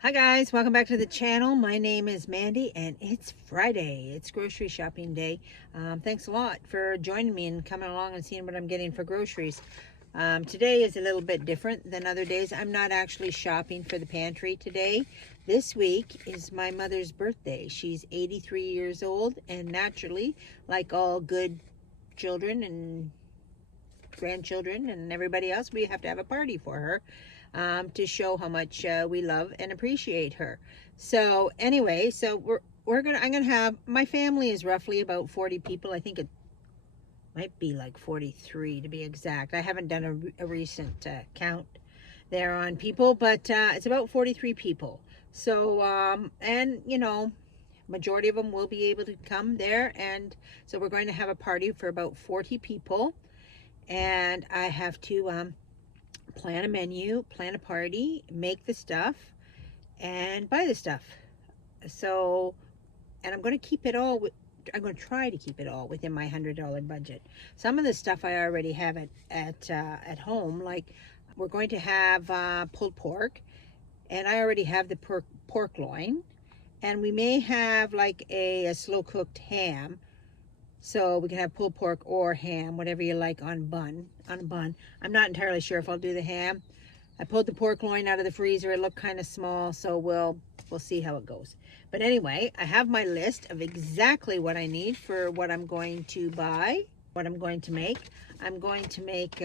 Hi guys, welcome back to the channel. My name is Mandy and it's Friday. It's grocery shopping day. Thanks a lot for joining me and coming along and seeing what I'm getting for groceries. Today is a little bit different than other days. I'm not actually shopping for the pantry today. This week is my mother's birthday. She's 83 years old, and naturally, like all good children and grandchildren and everybody else, we have to have a party for her, to show how much we love and appreciate her. So anyway, I'm gonna have, my family is roughly about 40 people. I think it might be like 43 to be exact. I haven't done a recent count there on people, but it's about 43 people. So and you know, majority of them will be able to come there, and so we're going to have a party for about 40 people. And I have to plan a menu, plan a party, make the stuff, and buy the stuff. So, and I'm going to keep it all. I'm going to try to keep it all within my $100 budget. Some of the stuff I already have at home, like we're going to have pulled pork, and I already have the pork loin, and we may have like a slow cooked ham. So we can have pulled pork or ham, whatever you like on a bun. I'm not entirely sure if I'll do the ham. I pulled the pork loin out of the freezer. It looked kind of small, so we'll see how it goes. But anyway, I have my list of exactly what I need for what I'm going to buy, what I'm going to make. I'm going to make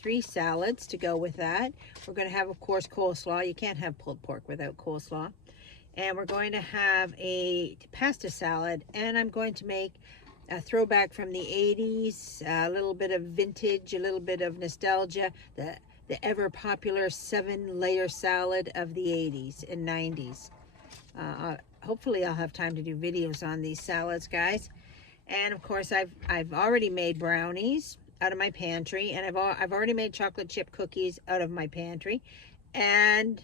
3 salads to go with that. We're going to have, of course, coleslaw. You can't have pulled pork without coleslaw. And we're going to have a pasta salad, and I'm going to make a throwback from the 80s, a little bit of vintage, a little bit of nostalgia, the ever popular 7-layer salad of the 80s and 90s. Hopefully I'll have time to do videos on these salads, guys. And of course I've already made brownies out of my pantry, and I've already made chocolate chip cookies out of my pantry, and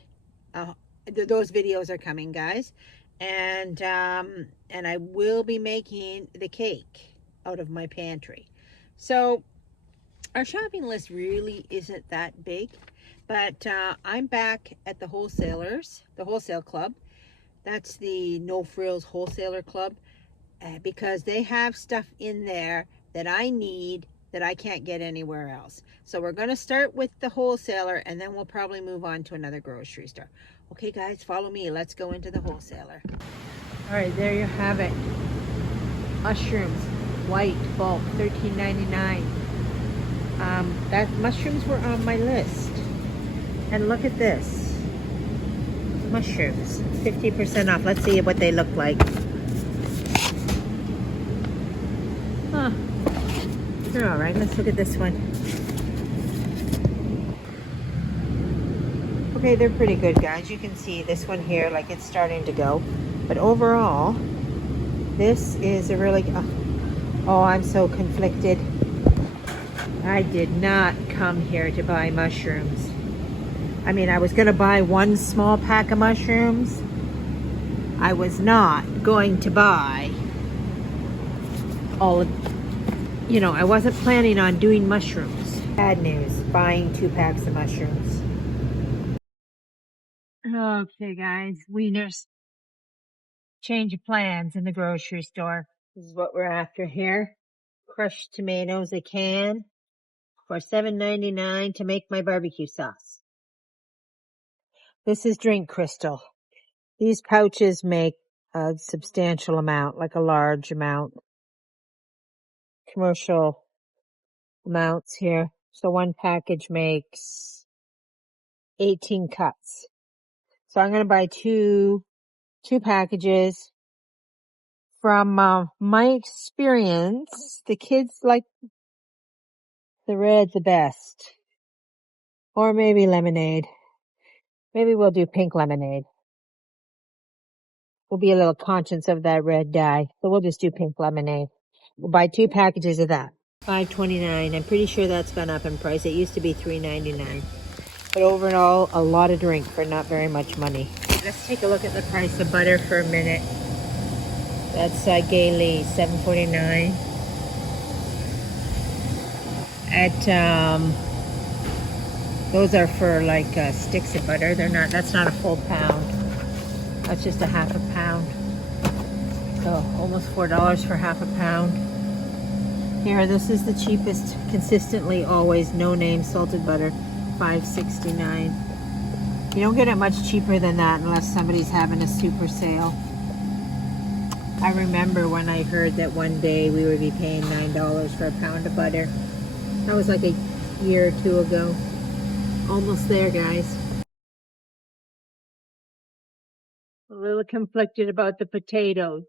those videos are coming, guys. And I will be making the cake out of my pantry. So our shopping list really isn't that big, but I'm back at the wholesale club. That's the No Frills Wholesaler Club, because they have stuff in there that I need that I can't get anywhere else. So we're going to start with the wholesaler, and then we'll probably move on to another grocery store. Okay guys, follow me. Let's go into the wholesaler. All right, there you have it. Mushrooms, white, bulk, $13.99. That mushrooms were on my list. And look at this. Mushrooms, 50% off. Let's see what they look like. Huh. They're all right. Let's look at this one. Okay, they're pretty good, guys. You can see this one here, like it's starting to go. But overall, this is a really... Oh, I'm so conflicted. I did not come here to buy mushrooms. I mean, I was going to buy one small pack of mushrooms. I was not going to buy all of... You know, I wasn't planning on doing mushrooms. Bad news, buying 2 packs of mushrooms. Okay, guys, wieners. Change of plans in the grocery store. This is what we're after here. Crushed tomatoes, a can for $7.99 to make my barbecue sauce. This is drink crystal. These pouches make a substantial amount, like a large amount. Commercial amounts here. So one package makes 18 cups. So I'm going to buy two packages. From my experience, the kids like the red the best. Or maybe lemonade. Maybe we'll do pink lemonade. We'll be a little conscious of that red dye. So we'll just do pink lemonade. We'll buy 2 packages of that. $5.29. I'm pretty sure that's gone up in price. It used to be $3.99. But overall, a lot of drink for not very much money. Let's take a look at the price of butter for a minute. That's Gailey, $7.49. At those are for like sticks of butter. That's not a full pound. That's just a half a pound. So almost $4 for half a pound. Here, this is the cheapest, consistently always, no name salted butter, $5.69. You don't get it much cheaper than that unless somebody's having a super sale. I remember when I heard that one day we would be paying $9 for a pound of butter. That was like a year or two ago. Almost there, guys. A little conflicted about the potatoes.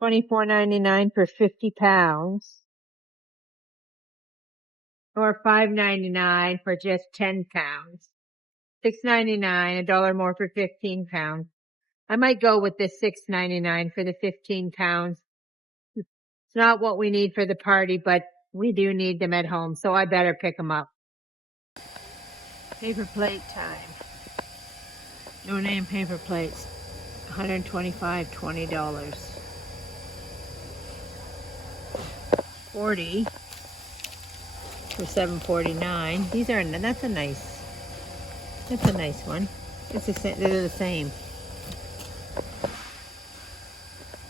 $24.99 for 50 pounds. Or $5.99 for just 10 pounds. $6.99, $1 more for 15 pounds. I might go with this $6.99 for the 15 pounds. It's not what we need for the party, but we do need them at home, so I better pick them up. Paper plate time. No name paper plates. $125, $20. 40 for $7.49. These are, that's a nice one. It's they're the same.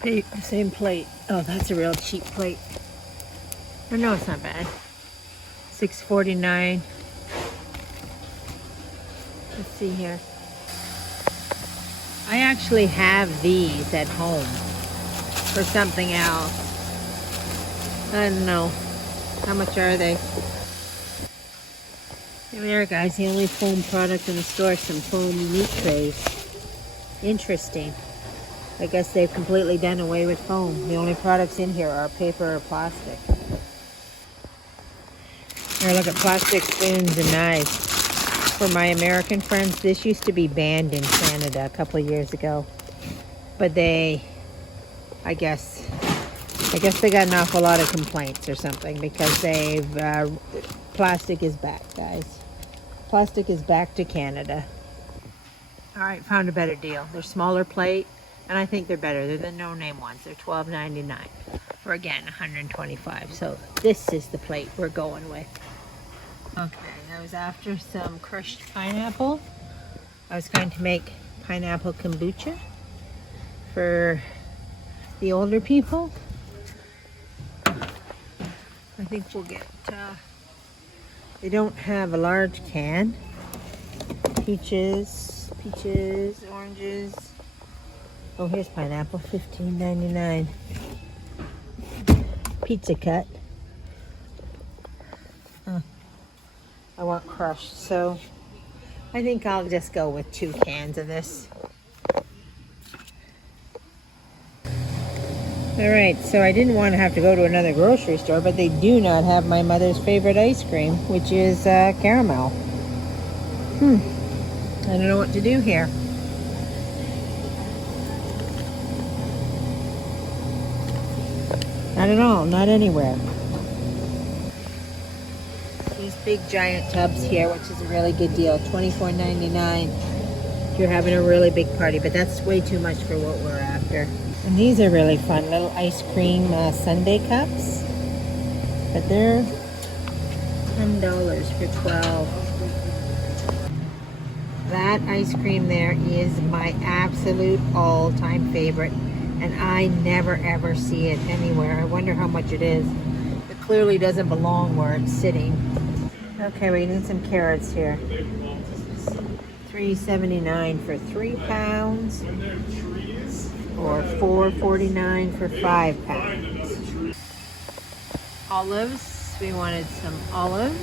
The same plate. Oh, that's a real cheap plate. Oh, no, it's not bad. $6.49. Let's see here. I actually have these at home for something else. I don't know. How much are they? Here we are, guys. The only foam product in the store. Some foam meat trays. Interesting. I guess they've completely done away with foam. The only products in here are paper or plastic. Here, look at plastic spoons and knives. For my American friends, this used to be banned in Canada a couple of years ago. But I guess they got an awful lot of complaints or something because plastic is back, guys. Plastic is back to Canada. All right, found a better deal. They're smaller plate, and I think they're better. They're the no-name ones. They're $12.99 for, again, $125. So this is the plate we're going with. Okay, I was after some crushed pineapple. I was going to make pineapple kombucha for the older people. I think we'll get, they don't have a large can. Peaches, oranges. Oh, here's pineapple, $15.99. Pizza cut. I want crushed, so I think I'll just go with 2 cans of this. All right, so I didn't want to have to go to another grocery store, but they do not have my mother's favorite ice cream, which is caramel. I don't know what to do here. Not at all, not anywhere. These big giant tubs here, which is a really good deal, $24.99 if you're having a really big party, but that's way too much for what we're after. And these are really fun, little ice cream sundae cups, but they're $10 for 12. That ice cream there is my absolute all-time favorite, and I never ever see it anywhere. I wonder how much it is. It clearly doesn't belong where it's sitting. Okay, we need some carrots here. $3.79 for 3 pounds, or $4.49 for 5 pounds. Olives, we wanted some olives.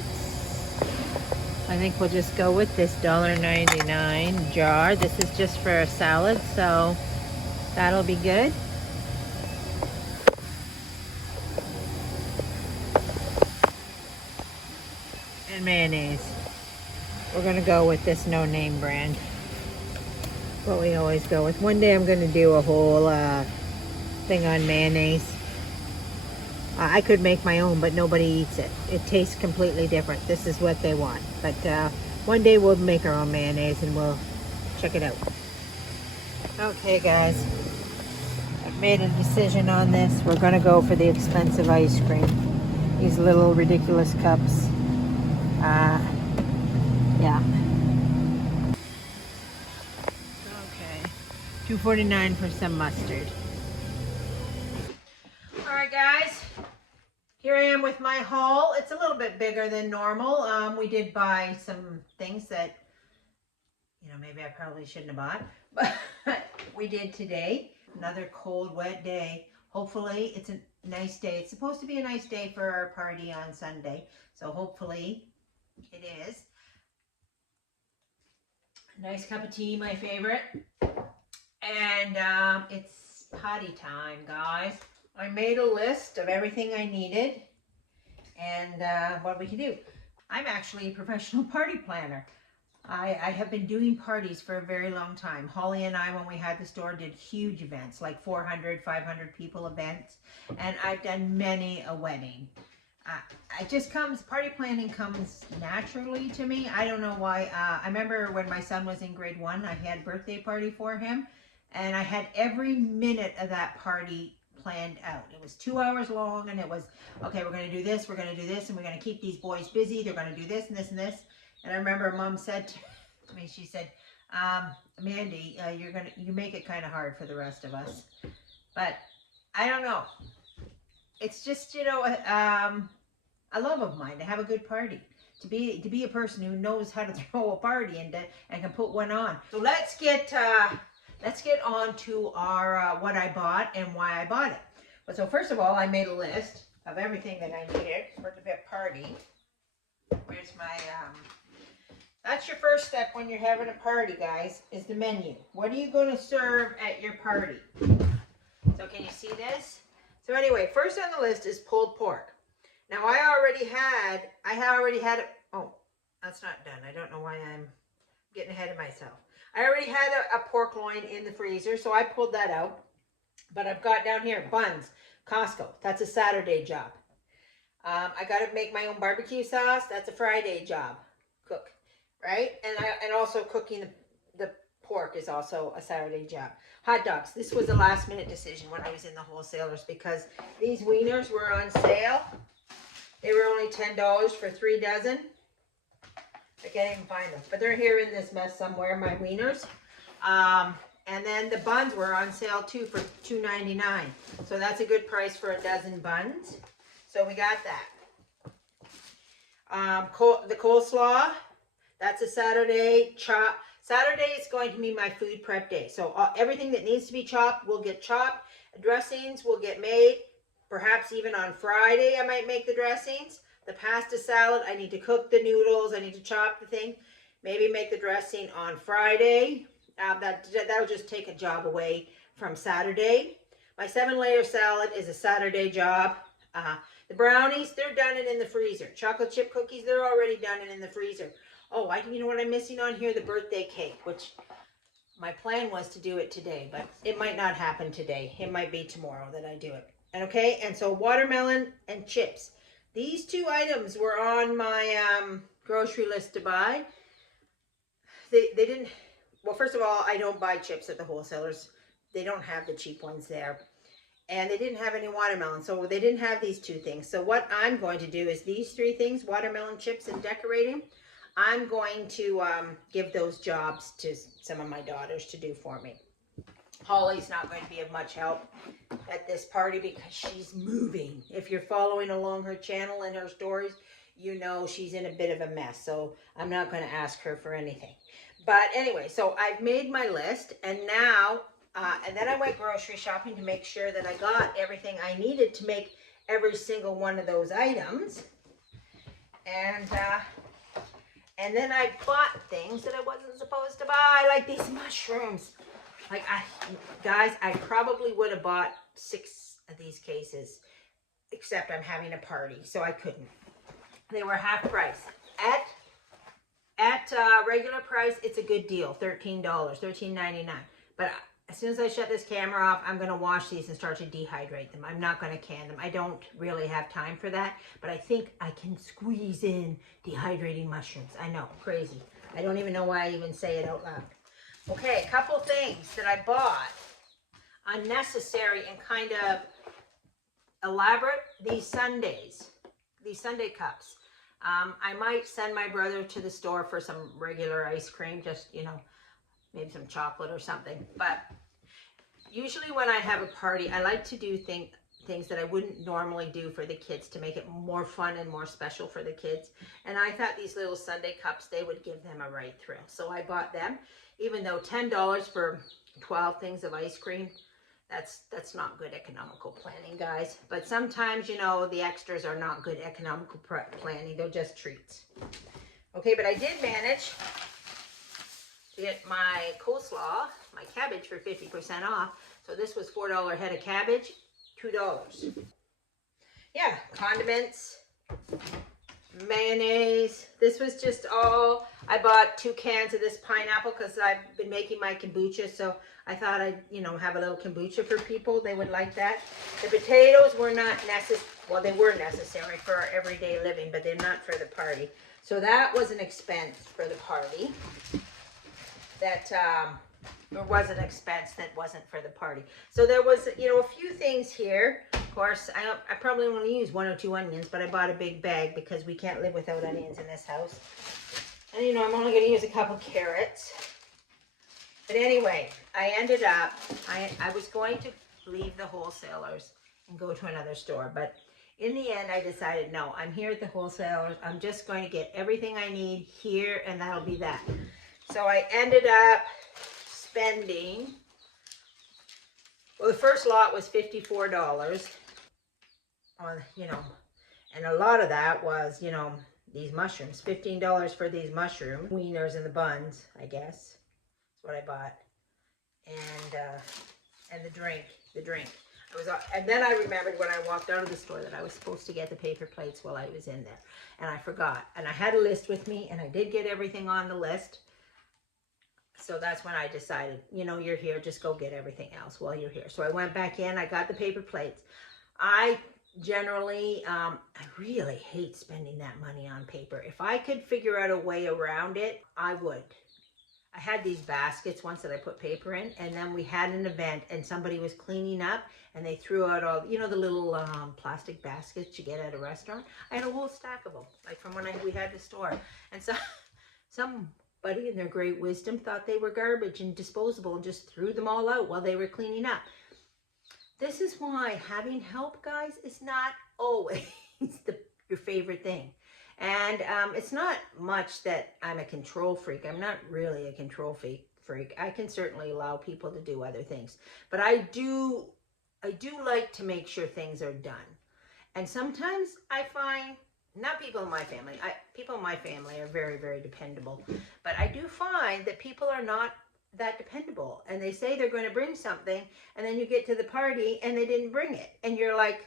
I think we'll just go with this $1.99 jar. This is just for a salad, so that'll be good. And mayonnaise. We're gonna go with this no-name brand. What we always go with. One day I'm gonna do a whole thing on mayonnaise. I could make my own, but nobody eats it. It tastes completely different. This is what they want. But one day we'll make our own mayonnaise and we'll check it out. Okay, guys. I've made a decision on this. We're gonna go for the expensive ice cream. These little ridiculous cups. Yeah. Okay. $2.49 for some mustard. All right, guys. Here I am with my haul. It's a little bit bigger than normal. We did buy some things that, you know, maybe I probably shouldn't have bought, but we did today. Another cold, wet day. Hopefully it's a nice day. It's supposed to be a nice day for our party on Sunday, so hopefully it is. Nice cup of tea, my favorite. And it's potty time, guys. I made a list of everything I needed and what we can do. I'm actually a professional party planner. I have been doing parties for a very long time. Holly and I, when we had the store, did huge events, like 400, 500 people events. And I've done many a wedding. It just comes, party planning comes naturally to me. I don't know why. I remember when my son was in grade 1, I had a birthday party for him. And I had every minute of that party planned out. It was 2 hours long, and it was, okay, we're going to do this, we're going to do this, and we're going to keep these boys busy. They're going to do this and this and this. And I remember Mom said to me, she said, Mandy, you make it kind of hard for the rest of us. But I don't know. It's just, you know, a love of mine to have a good party. To be a person who knows how to throw a party and can put one on. So let's get on to our what I bought and why I bought it. But so first of all, I made a list of everything that I needed for the party. Where's my that's your first step when you're having a party, guys, is the menu. What are you going to serve at your party? So can you see this? So anyway, first on the list is pulled pork. Now I already had it. Oh, that's not done. I don't know why I'm getting ahead of myself. I already had a pork loin in the freezer, so I pulled that out. But I've got down here buns, Costco. That's a Saturday job. I got to make my own barbecue sauce. That's a Friday job. Cook, right? And also cooking the pork is also a Saturday job. Hot dogs. This was a last minute decision when I was in the wholesalers because these wieners were on sale. They were only $10 for 3 dozen. I can't even find them, but they're here in this mess somewhere, my wieners. And then the buns were on sale too for $2.99. So that's a good price for a dozen buns. So we got that. The coleslaw, that's a Saturday chop. Saturday is going to be my food prep day. So everything that needs to be chopped will get chopped. Dressings will get made. Perhaps even on Friday I might make the dressings. The pasta salad, I need to cook the noodles. I need to chop the thing. Maybe make the dressing on Friday. That'll just take a job away from Saturday. My 7-layer salad is a Saturday job. The brownies, they're done and in the freezer. Chocolate chip cookies, they're already done and in the freezer. Oh, you know what I'm missing on here? The birthday cake, which my plan was to do it today, but it might not happen today. It might be tomorrow that I do it. And okay, and so watermelon and chips. These 2 items were on my grocery list to buy. They didn't, well, first of all, I don't buy chips at the wholesalers. They don't have the cheap ones there. And they didn't have any watermelon, so they didn't have these 2 things. So what I'm going to do is these 3 things, watermelon, chips, and decorating, I'm going to give those jobs to some of my daughters to do for me. Holly's not going to be of much help at this party because she's moving. If you're following along her channel and her stories, you know she's in a bit of a mess. So I'm not going to ask her for anything. But anyway, so I've made my list, and now, and then I went grocery shopping to make sure that I got everything I needed to make every single one of those items. And then I bought things that I wasn't supposed to buy, like these mushrooms. Like, guys, I probably would have bought 6 of these cases, except I'm having a party, so I couldn't. They were half price. At regular price, it's a good deal, $13, $13.99. But as soon as I shut this camera off, I'm going to wash these and start to dehydrate them. I'm not going to can them. I don't really have time for that, but I think I can squeeze in dehydrating mushrooms. I know, crazy. I don't even know why I even say it out loud. Okay, a couple things that I bought, unnecessary and kind of elaborate, these sundaes, these Sunday cups. I might send my brother to the store for some regular ice cream, just, you know, maybe some chocolate or something. But usually when I have a party, I like to do things that I wouldn't normally do for the kids to make it more fun and more special for the kids. And I thought these little Sunday cups, they would give them a right thrill. So I bought them, even though $10 for 12 things of ice cream, that's not good economical planning, guys. But sometimes, you know, the extras are not good economical planning. They're just treats. Okay, but I did manage to get my coleslaw, my cabbage for 50% off. So this was $4 head of cabbage, $2. Yeah, condiments, mayonnaise. This was just all, I bought 2 cans of this pineapple because I've been making my kombucha, so I thought I'd, you know, have a little kombucha for people. They would like that. The potatoes were not necessary. Well, they were necessary for our everyday living, but they're not for the party. So that was an expense for the party. That there was an expense that wasn't for the party. So there was, you know, a few things here. Of course, I probably only use 1 or 2 onions, but I bought a big bag because we can't live without onions in this house. And, you know, I'm only going to use a couple carrots. But anyway, I ended up, I was going to leave the wholesalers and go to another store. But in the end, I decided, no, I'm here at the wholesalers. I'm just going to get everything I need here, and that'll be that. So I ended up spending, well, the first lot was $54 on, you know, and a lot of that was, you know, these mushrooms. $15 for these mushroom wieners and the buns, I guess. That's what I bought. And the drink. And then I remembered when I walked out of the store that I was supposed to get the paper plates while I was in there. And I forgot. And I had a list with me, and I did get everything on the list. So that's when I decided, you know, you're here, just go get everything else while you're here. So I went back in, I got the paper plates. I generally, I really hate spending that money on paper. If I could figure out a way around it, I would. I had these baskets once that I put paper in, and then we had an event and somebody was cleaning up and they threw out all, you know, the little plastic baskets you get at a restaurant. I had a whole stack of them, like from when we had the store. And so somebody in their great wisdom thought they were garbage and disposable and just threw them all out while they were cleaning up. This is why having help, guys, is not always your favorite thing. And it's not much that I'm a control freak. I'm not really a control freak. I can certainly allow people to do other things. But I do like to make sure things are done. And sometimes I find, not people in my family, people in my family are very, very dependable. But I do find that people are not that dependable. And they say they're going to bring something, and then you get to the party and they didn't bring it. And you're like,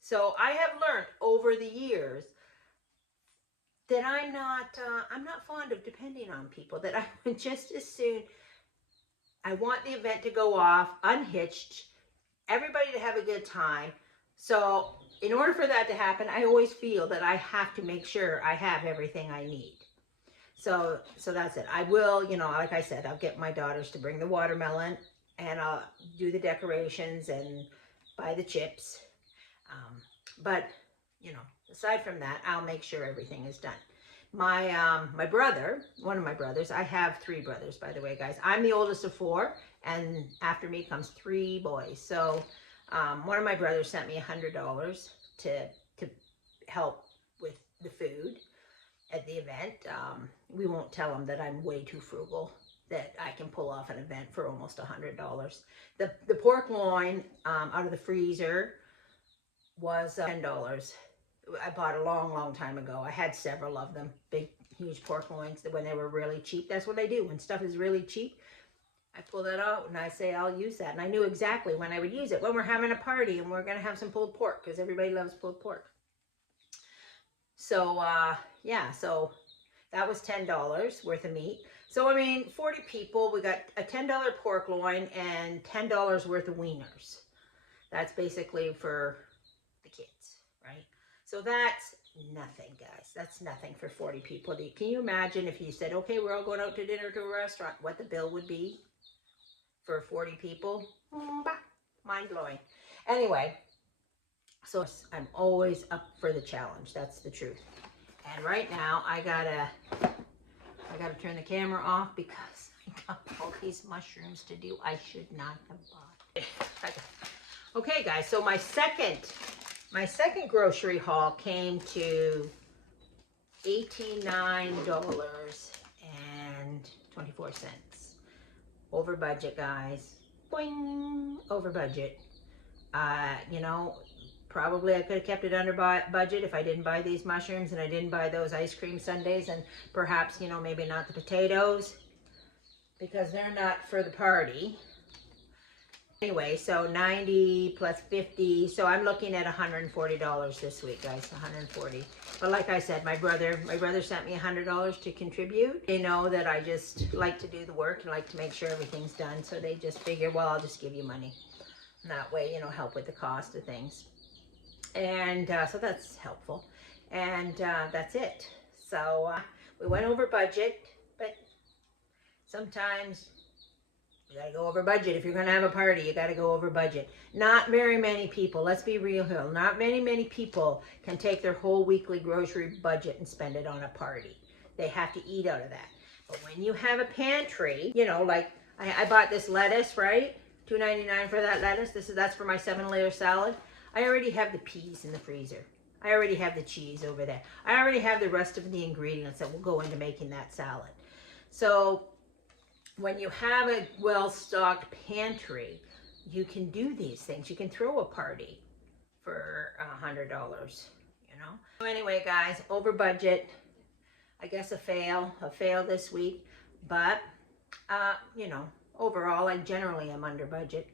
so I have learned over the years that I'm not fond of depending on people, that I would just as soon, I want the event to go off unhitched, everybody to have a good time. So in order for that to happen, I always feel that I have to make sure I have everything I need. So that's it. I will, you know, like I said, I'll get my daughters to bring the watermelon, and I'll do the decorations and buy the chips. But, you know, aside from that, I'll make sure everything is done. My brother, one of my brothers, I have 3 brothers, by the way, guys. I'm the oldest of 4, and after me comes 3 boys. So one of my brothers sent me $100 to help with the food at the event. We won't tell them that I'm way too frugal, that I can pull off an event for almost $100. The pork loin out of the freezer was $10. I bought a long time ago. I had several of them, big, huge pork loins when they were really cheap. That's what I do. When stuff is really cheap, I pull that out and I say, I'll use that. And I knew exactly when I would use it, when we're having a party and we're going to have some pulled pork, because everybody loves pulled pork. So, yeah, so that was $10 worth of meat. So, I mean, 40 people, we got a $10 pork loin and $10 worth of wieners. That's basically for the kids, right? So that's nothing, guys. That's nothing for 40 people. Can you imagine if you said, okay, we're all going out to dinner to a restaurant, what the bill would be for 40 people? Mind-blowing. Anyway, so I'm always up for the challenge. That's the truth. And right now, I gotta turn the camera off because got all these mushrooms to do I should not have bought. Okay guys, so my second grocery haul came to $89.24. Over budget, guys. Boing! Over budget. You know, probably I could have kept it under budget if I didn't buy these mushrooms and I didn't buy those ice cream sundaes, and perhaps, you know, maybe not the potatoes because they're not for the party. Anyway, so 90 plus 50, so I'm looking at $140 this week, guys. 140. But like I said, my brother sent me $100 to contribute. They know that I just like to do the work and like to make sure everything's done, so they just figure, well, I'll just give you money. And that way, you know, help with the cost of things. And so that's helpful. And that's it. So we went over budget, but sometimes you gotta go over budget. If you're gonna have a party, you gotta go over budget. Not very many people, let's be real here, not many people can take their whole weekly grocery budget and spend it on a party. They have to eat out of that. But when you have a pantry, you know, like I bought this lettuce, right? $2.99 for that lettuce. That's for my 7-layer salad. I already have the peas in the freezer. I already have the cheese over there. I already have the rest of the ingredients that will go into making that salad. So when you have a well-stocked pantry, you can do these things. You can throw a party for $100, you know? So anyway, guys, over budget. I guess a fail this week. But, you know, overall, I generally am under budget.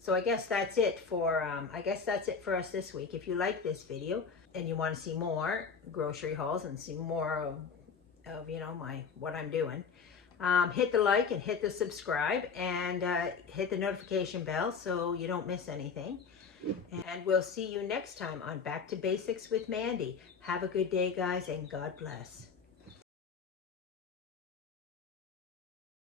So I guess that's it for us this week. If you like this video and you want to see more grocery hauls and see more of you know, what I'm doing, hit the like and hit the subscribe and hit the notification bell so you don't miss anything. And we'll see you next time on Back to Basics with Mandy. Have a good day, guys, and God bless.